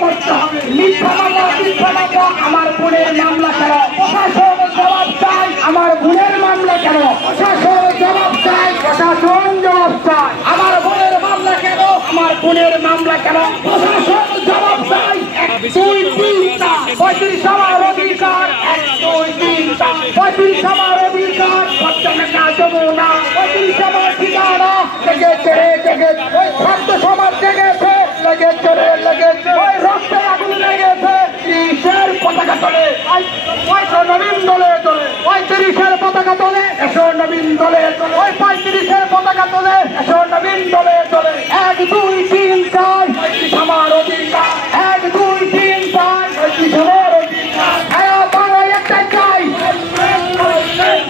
করতে হবে। মিথ্যা মামলা আমার বোনের মামলা কেন? প্রশাসন জবাব চাই। আমার বোনের মামলা কেন? প্রশাসন জবাব চাই। প্রশাসন জবাব চাই। আমার বোনের মামলা কেন? আমার বোনের মামলা কেন? প্রশাসন জবাব চাই। 1 2 3 4 35 আমার অধিকার। 1 2 3 4 35 আমার অধিকার। পদ্মা যমুনা 35 আমার ঠিকানা। জেগেছে ওই ছাত্র সমাজ জেগেছে, লেগেছে ওই রক্তে আগুন লেগেছে। 30-এর পতাকা তোলে, ওই নবীন দলে তোলে, ওই 30-এর পতাকা তোলে, এসো নবীন দলে তোলে, ওই 35-এর পতাকা তোলে, এসো নবীন দলে তোলে। 1 2 3 4 আমার অধিকার। 1 2 3 4 আমার অধিকার। হ্যাঁ বাংলায় একটা চাই,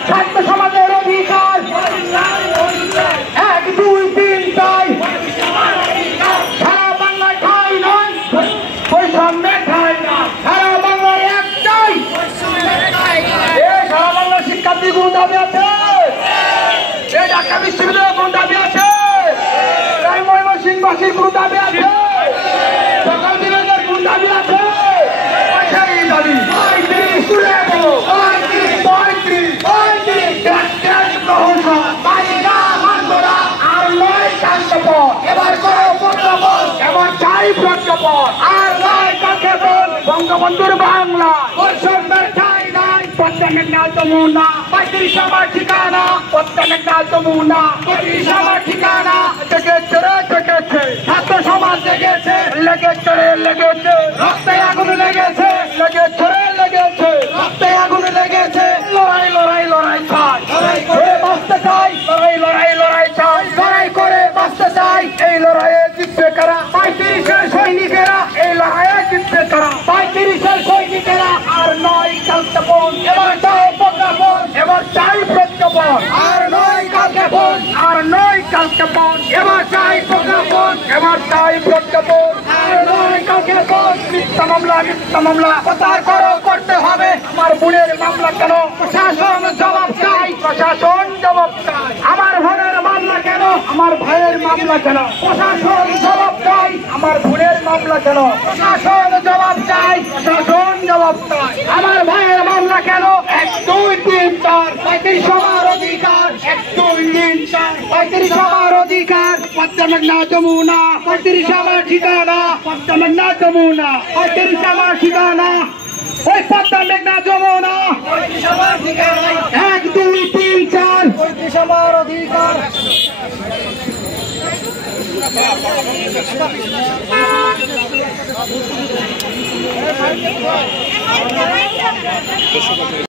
ছাত্র সমাজের অধিকার। 1 2 3 4 সারা বাংলায় ঠাই নয়, বৈষম্যে ঠাই না। সারা বাংলায় একটাই, সারা বাংলার শিক্ষার্থী কোন দাবি আছে? ঢাকা বিশ্ববিদ্যালয়ের কোন দাবি আছে? ময়মনসিংহবাসীর কোন দাবি আছে? সকাল বিভাগের কোন দাবি আছে? সেই দাবি 35 তুলে দেবো। এবার করো প্রজ্ঞাপন, এবার চাই প্রজ্ঞাপন। আর নয় কাকেপন। বঙ্গবন্ধুর বাংলা বৈষম্যের ঠাই নাই। পদ্মা মেঘনা যমুনা 35 আমার ঠিকানা। পদ্মা মেঘনা যমুনা 35 আমার ঠিকানা। জেগেছে ছাত্র সমাজ জেগেছে, লেগেছে রক্তে আগুন লেগেছে, লেগেছে রক্তে আগুন লেগেছে। লড়াই চাই, লড়াই করে বাঁচতে চাই। লড়াই চাই, লড়াই করে বাঁচতে চাই। এই লড়াইয়ে জিতবে কারা? 35-এর সৈনিকেরা। এই লড়াইয়ে জিতবে কারা? 35-এর সৈনিকেরা। আর নয় কালকেপন, এবার চাই প্রজ্ঞাপন, এবার চাই প্রজ্ঞাপন। আর নয় কালকেপন, আর নয় কালকেপন, এবার চাই প্রজ্ঞাপন, এবার চাই প্রজ্ঞাপন। আর নয় কালকেপন। মিথ্যা মামলা প্রচার করতে হবে। আমার বোনের মামলা কেন? প্রশাসন জবাব চাই। প্রশাসন জবাব চাই। আমার বোনের মামলা কেন? আমার ভাইয়ের মামলা কেন? প্রশাসন জবাব চাই। আমার বোনের মামলা কেন? প্রশাসন জবাব চাই। প্রশাসন জবাব চাই। আমার ভাইয়ের মামলা কেন? 1 2 3 4 35 আমার অধিকার। 1 2 3 4 35 আমার অধিকার। পদ্মা মেঘনা যমুনা 35 আমার ঠিকানা। পদ্মা মেঘনা যমুনা 35 আমার ঠিকানা। ওই পদ্মা মেঘনা যমুনা 35 আমার ঠিকানা। 1 2 3 4 35 আমার অধিকার।